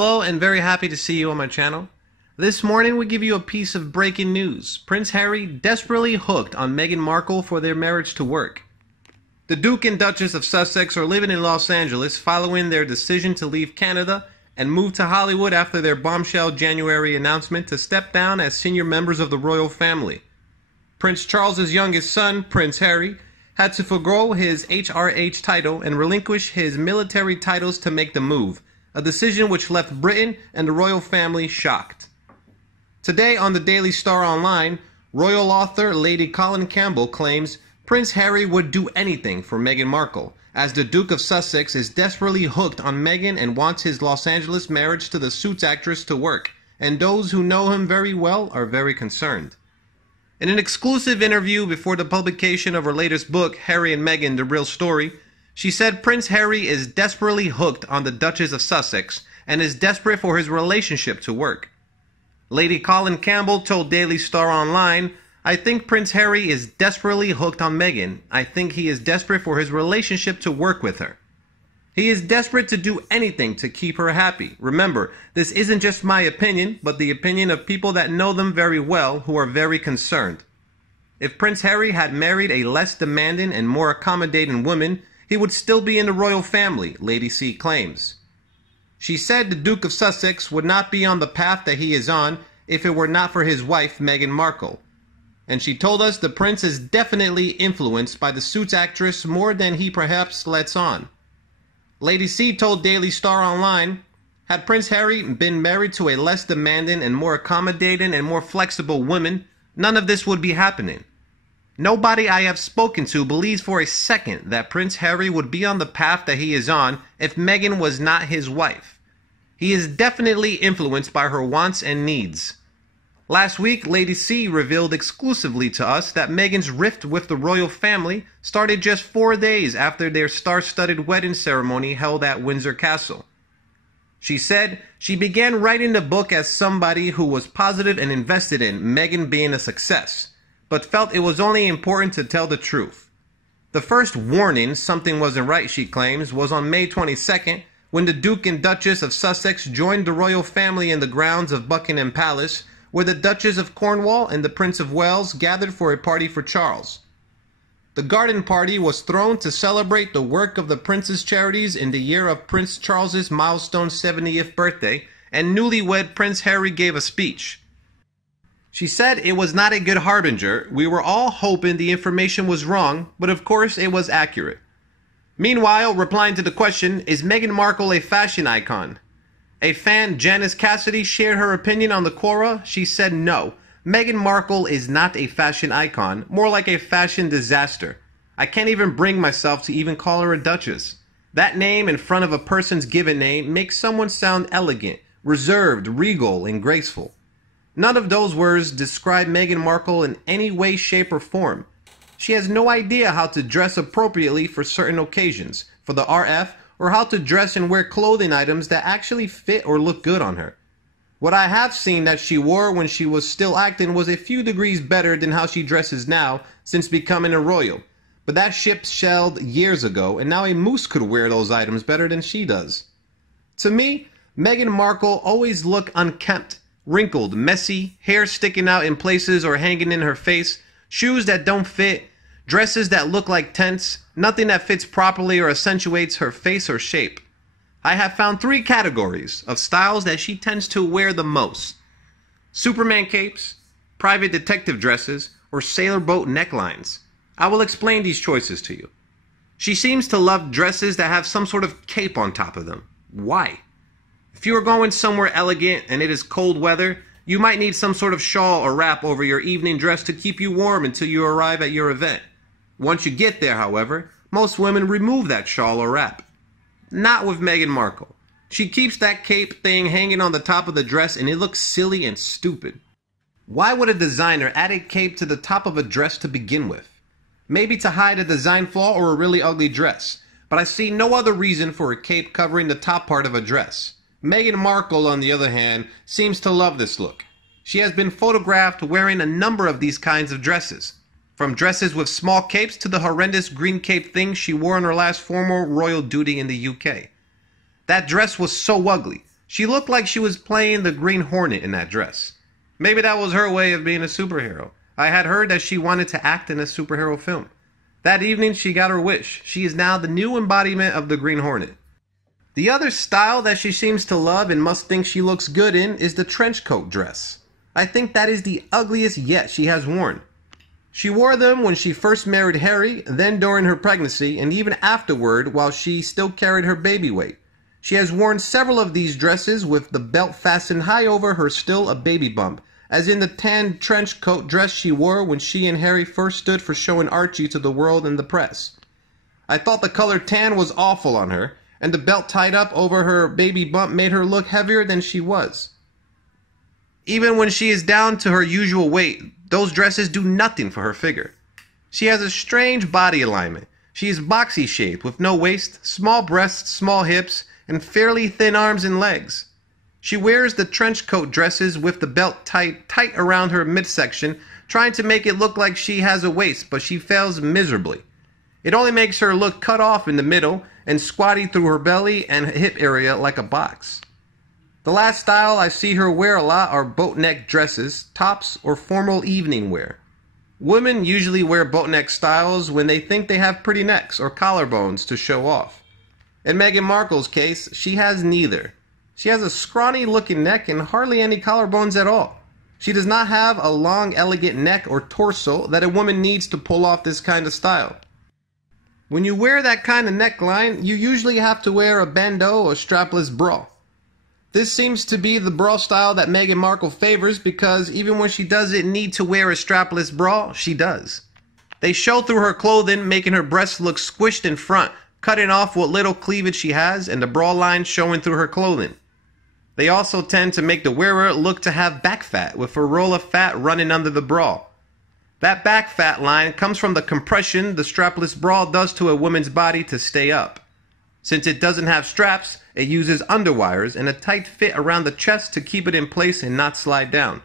Hello and very happy to see you on my channel. This morning we give you a piece of breaking news. Prince Harry desperately hooked on Meghan Markle for their marriage to work. The Duke and Duchess of Sussex are living in Los Angeles following their decision to leave Canada and move to Hollywood after their bombshell January announcement to step down as senior members of the royal family. Prince Charles's youngest son, Prince Harry, had to forgo his HRH title and relinquish his military titles to make the move, a decision which left Britain and the royal family shocked. Today on the Daily Star Online, royal author Lady Colin Campbell claims Prince Harry would do anything for Meghan Markle, as the Duke of Sussex is desperately hooked on Meghan and wants his Los Angeles marriage to the Suits actress to work, and those who know him very well are very concerned. In an exclusive interview before the publication of her latest book, Harry and Meghan, The Real Story, she said Prince Harry is desperately hooked on the Duchess of Sussex and is desperate for his relationship to work. Lady Colin Campbell told Daily Star Online, "I think Prince Harry is desperately hooked on Meghan. I think he is desperate for his relationship to work with her. He is desperate to do anything to keep her happy. Remember, this isn't just my opinion, but the opinion of people that know them very well who are very concerned. If Prince Harry had married a less demanding and more accommodating woman, he would still be in the royal family," Lady C claims. She said the Duke of Sussex would not be on the path that he is on if it were not for his wife, Meghan Markle. And she told us the prince is definitely influenced by the Suits actress more than he perhaps lets on. Lady C told Daily Star Online, "Had Prince Harry been married to a less demanding and more accommodating and more flexible woman, none of this would be happening. Nobody I have spoken to believes for a second that Prince Harry would be on the path that he is on if Meghan was not his wife. He is definitely influenced by her wants and needs." Last week, Lady C revealed exclusively to us that Meghan's rift with the royal family started just 4 days after their star-studded wedding ceremony held at Windsor Castle. She said she began writing the book as somebody who was positive and invested in Meghan being a success, but felt it was only important to tell the truth. The first warning something wasn't right, she claims, was on May 22nd, when the Duke and Duchess of Sussex joined the royal family in the grounds of Buckingham Palace, where the Duchess of Cornwall and the Prince of Wales gathered for a party for Charles. The garden party was thrown to celebrate the work of the prince's charities in the year of Prince Charles's milestone 70th birthday, and newlywed Prince Harry gave a speech. She said it was not a good harbinger. "We were all hoping the information was wrong, but of course it was accurate." Meanwhile, replying to the question, is Meghan Markle a fashion icon? A fan, Janice Cassidy, shared her opinion on the Quora. She said no, Meghan Markle is not a fashion icon, more like a fashion disaster. I can't even bring myself to even call her a duchess. That name in front of a person's given name makes someone sound elegant, reserved, regal, and graceful. None of those words describe Meghan Markle in any way, shape, or form. She has no idea how to dress appropriately for certain occasions, for the RF, or how to dress and wear clothing items that actually fit or look good on her. What I have seen that she wore when she was still acting was a few degrees better than how she dresses now since becoming a royal. But that ship sailed years ago, and now a moose could wear those items better than she does. To me, Meghan Markle always looked unkempt, wrinkled, messy, hair sticking out in places or hanging in her face, shoes that don't fit, dresses that look like tents, nothing that fits properly or accentuates her face or shape. I have found 3 categories of styles that she tends to wear the most: Superman capes, private detective dresses, or sailorboat necklines. I will explain these choices to you. She seems to love dresses that have some sort of cape on top of them. Why? If you are going somewhere elegant and it is cold weather, you might need some sort of shawl or wrap over your evening dress to keep you warm until you arrive at your event. Once you get there, however, most women remove that shawl or wrap. Not with Meghan Markle. She keeps that cape thing hanging on the top of the dress and it looks silly and stupid. Why would a designer add a cape to the top of a dress to begin with? Maybe to hide a design flaw or a really ugly dress, but I see no other reason for a cape covering the top part of a dress. Meghan Markle, on the other hand, seems to love this look. She has been photographed wearing a number of these kinds of dresses. From dresses with small capes to the horrendous green cape thing she wore on her last formal royal duty in the UK. That dress was so ugly. She looked like she was playing the Green Hornet in that dress. Maybe that was her way of being a superhero. I had heard that she wanted to act in a superhero film. That evening, she got her wish. She is now the new embodiment of the Green Hornet. The other style that she seems to love and must think she looks good in is the trench coat dress. I think that is the ugliest yet she has worn. She wore them when she first married Harry, then during her pregnancy, and even afterward while she still carried her baby weight. She has worn several of these dresses with the belt fastened high over her still a baby bump, as in the tan trench coat dress she wore when she and Harry first stood for showing Archie to the world and the press. I thought the color tan was awful on her, and the belt tied up over her baby bump made her look heavier than she was. Even when she is down to her usual weight, those dresses do nothing for her figure. She has a strange body alignment. She is boxy shaped with no waist, small breasts, small hips, and fairly thin arms and legs. She wears the trench coat dresses with the belt tight around her midsection, trying to make it look like she has a waist, but she fails miserably. It only makes her look cut off in the middle and squatty through her belly and hip area like a box. The last style I see her wear a lot are boat neck dresses, tops, or formal evening wear. Women usually wear boat neck styles when they think they have pretty necks or collarbones to show off. In Meghan Markle's case, she has neither. She has a scrawny looking neck and hardly any collarbones at all. She does not have a long elegant neck or torso that a woman needs to pull off this kind of style. When you wear that kind of neckline, you usually have to wear a bandeau or strapless bra. This seems to be the bra style that Meghan Markle favors because even when she doesn't need to wear a strapless bra, she does. They show through her clothing, making her breasts look squished in front, cutting off what little cleavage she has, and the bra line showing through her clothing. They also tend to make the wearer look to have back fat, with a roll of fat running under the bra. That back fat line comes from the compression the strapless bra does to a woman's body to stay up. Since it doesn't have straps, it uses underwires and a tight fit around the chest to keep it in place and not slide down.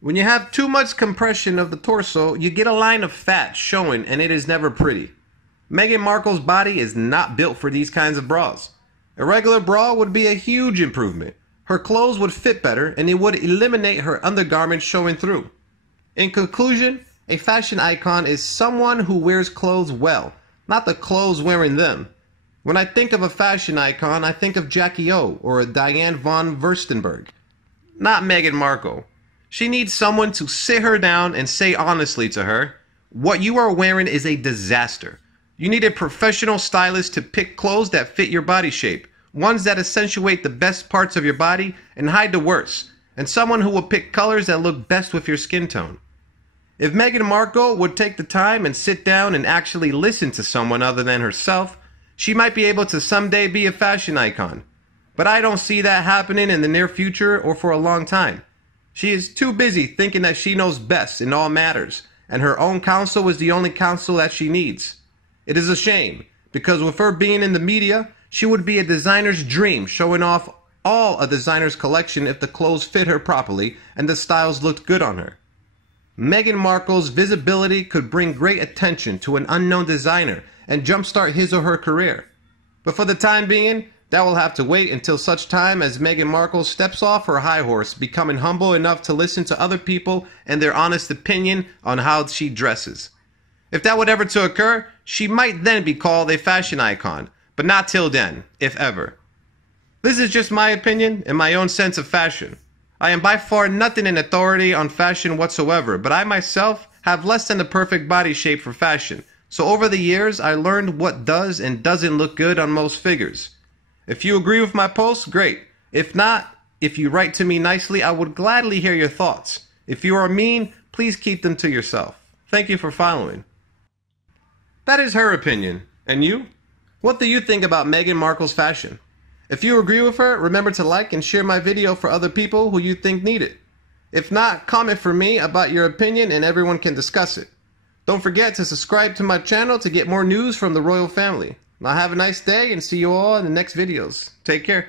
When you have too much compression of the torso, you get a line of fat showing and it is never pretty. Meghan Markle's body is not built for these kinds of bras. A regular bra would be a huge improvement. Her clothes would fit better and it would eliminate her undergarments showing through. In conclusion, a fashion icon is someone who wears clothes well, not the clothes wearing them. When I think of a fashion icon, I think of Jackie O or a Diane von Furstenberg. Not Meghan Markle. She needs someone to sit her down and say honestly to her, what you are wearing is a disaster. You need a professional stylist to pick clothes that fit your body shape, ones that accentuate the best parts of your body and hide the worst, and someone who will pick colors that look best with your skin tone. If Meghan Markle would take the time and sit down and actually listen to someone other than herself, she might be able to someday be a fashion icon. But I don't see that happening in the near future or for a long time. She is too busy thinking that she knows best in all matters, and her own counsel is the only counsel that she needs. It is a shame, because with her being in the media, she would be a designer's dream, showing off all a designer's collection if the clothes fit her properly and the styles looked good on her. Meghan Markle's visibility could bring great attention to an unknown designer and jumpstart his or her career. But for the time being, that will have to wait until such time as Meghan Markle steps off her high horse, becoming humble enough to listen to other people and their honest opinion on how she dresses. If that would ever to occur, she might then be called a fashion icon, but not till then, if ever. This is just my opinion and my own sense of fashion. I am by far nothing in authority on fashion whatsoever, but I myself have less than the perfect body shape for fashion. So over the years, I learned what does and doesn't look good on most figures. If you agree with my posts, great. If not, if you write to me nicely, I would gladly hear your thoughts. If you are mean, please keep them to yourself. Thank you for following. That is her opinion. And you? What do you think about Meghan Markle's fashion? If you agree with her, remember to like and share my video for other people who you think need it. If not, comment for me about your opinion and everyone can discuss it. Don't forget to subscribe to my channel to get more news from the royal family. Now have a nice day and see you all in the next videos. Take care.